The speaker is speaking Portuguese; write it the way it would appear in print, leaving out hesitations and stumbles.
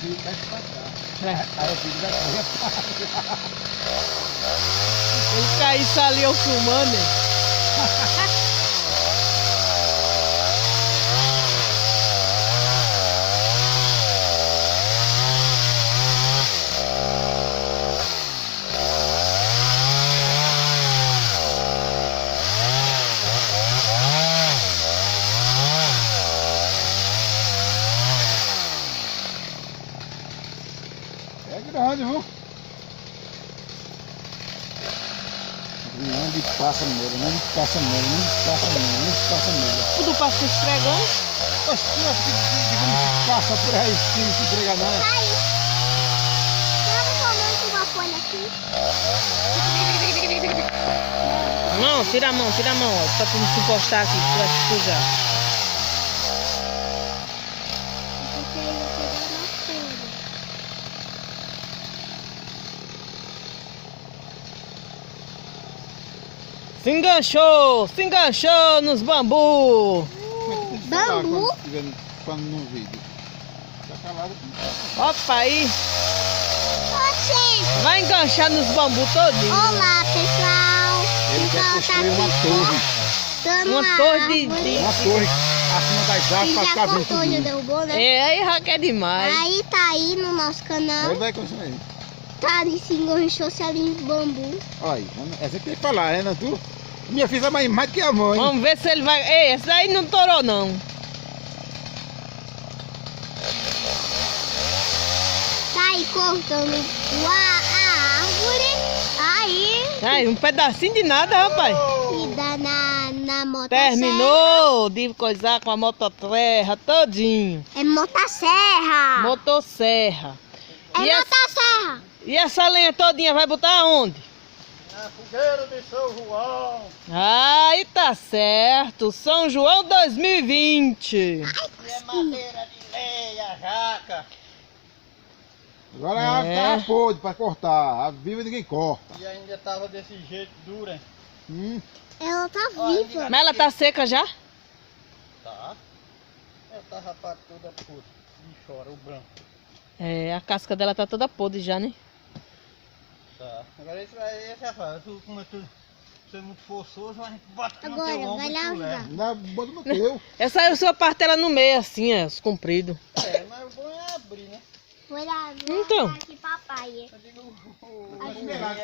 filho vai se passar. É. Aí o filho vai correr. Ele caísse ali eu filmando. É grande, viu? Não de passa nele, não de passa nele, não de passa nele, não de passa nele. Tudo pra se esfregando. Mas tu acha que passa por aí se não se entrega não? Aí. Grava tomando uma folha aqui. Não, tira a mão, ó, pra tu não se encostar aqui, que tu vai se sujar. Porque eu vou pegar uma folha. Se enganchou nos bambu. Bambu? Quando no vídeo. Tá calado. Opa aí, Oxê! vai enganchar nos bambu todinho. Olá, pessoal! Ele quer Então, construir uma aqui torre. cortando Uma a torre de- árvore. Uma torre acima das Ele árvores pra já ficar vendo cortou, já tudo. derrubou, né? É, aí já quer demais. Aí tá aí no nosso canal. Aí vai construir. Tá ali, se enganchou-se ali em bambu. Olha, essa que tem que falar, né, tu? Minha filha é mais do que a mãe. Vamos ver se ele vai... Ei, esse daí não torou não. Tá aí cortando a árvore. Aí, Ai, um pedacinho de nada, rapaz. e dá na motosserra. Terminou de coisar com a motosserra todinho. É motosserra. Motosserra. É E essa, motosserra. e essa lenha todinha vai botar aonde? Na fogueira de São João. Aí tá certo. São João 2020. É madeira de lenha, jaca. Agora a É. árvore tava podre pra cortar. A viva ninguém corta. E ainda tava desse jeito dura, hein? Ela tá Olha, viva. Mas ela tá seca já? Tá. Ela tá rapaz toda podre. E chora o branco. É, a casca dela tá toda podre já, né? Tá. Agora esse é fácil. Como é tudo, você é muito forçoso, a gente bota no Agora, teu ombro vai e lá tu ajudar. leva. Ainda bota no teu. Essa aí sua parte ela no meio, assim, é, os compridos. É, mas o bom é abrir, né? Foi lá, Então. aqui papai. Eu digo, Ajuda.